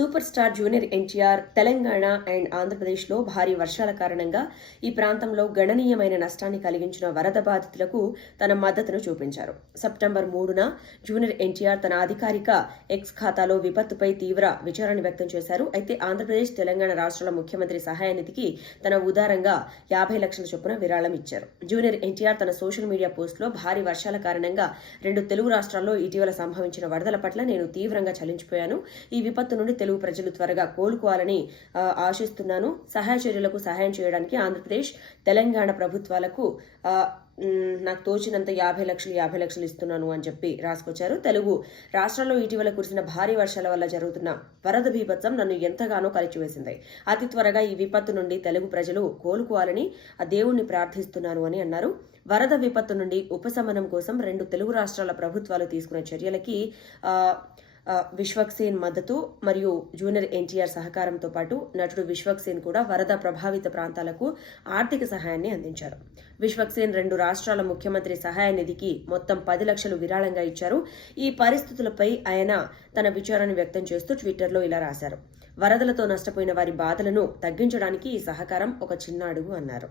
Super star junior NTR Telangana and ఆంధ్రప్రదేశ్లో భారీ వర్షాల కారణంగా ఈ ప్రాంతంలో గణనీయమైన నష్టాన్ని కలిగించిన వరద బాధితులకు తన మద్దతును చూపించారు. సెప్టెంబర్ 3న జూనియర్ ఎన్టీఆర్ తన అధికారిక ఎక్స్ ఖాతాలో విపత్తుపై తీవ్ర విచారణ వ్యక్తం చేశారు. అయితే ఆంధ్రప్రదేశ్, తెలంగాణ రాష్ట్రాల ముఖ్యమంత్రి సహాయ నిధికి తన ఉదారంగా 50 లక్షల చొప్పున విరాళం ఇచ్చారు. జూనియర్ ఎన్టీఆర్ తన సోషల్ మీడియా పోస్టులో భారీ వర్షాల కారణంగా 2 తెలుగు రాష్ట్రాల్లో ఇటీవల సంభవించిన వరదల పట్ల నేను తీవ్రంగా చలించిపోయాను. ఈ విపత్తు నుండి తెలుగు ప్రజలు త్వరగా కోలుకోవాలని ఆశిస్తున్నాను. సహాయ చర్యలకు సహాయం చేయడానికి ఆంధ్రప్రదేశ్, తెలంగాణ ప్రభుత్వాలకు నాకు తోచినంత 50 లక్షలు ఇస్తున్నాను అని చెప్పి రాసుకొచ్చారు. తెలుగు రాష్ట్రాల్లో ఇటీవల కురిసిన భారీ వర్షాల వల్ల జరుగుతున్న వరద బీభత్సం నన్ను ఎంతగానో కలిచివేసింది. అతి త్వరగా ఈ విపత్తు నుండి తెలుగు ప్రజలు కోలుకోవాలని ఆ దేవుణ్ణి ప్రార్థిస్తున్నాను అని అన్నారు. వరద విపత్తు నుండి ఉపశమనం కోసం 2 తెలుగు రాష్ట్రాల ప్రభుత్వాలు తీసుకున్న చర్యలకి విశ్వక్ సేన్ మద్దతు మరియు జూనియర్ ఎన్టీఆర్ సహకారంతో పాటు నటుడు విశ్వక్ సేన్ కూడా వరద ప్రభావిత ప్రాంతాలకు ఆర్థిక సహాయాన్ని అందించారు. విశ్వక్ సేన్ 2 రాష్ట్రాల ముఖ్యమంత్రి సహాయ నిధికి మొత్తం 10 లక్షలు విరాళంగా ఇచ్చారు. ఈ పరిస్థితులపై ఆయన తన విచారాన్ని వ్యక్తం చేస్తూ ట్విట్టర్లో ఇలా రాశారు: వరదలతో నష్టపోయిన వారి బాధలను తగ్గించడానికి ఈ సహకారం ఒక చిన్న అడుగు అన్నారు.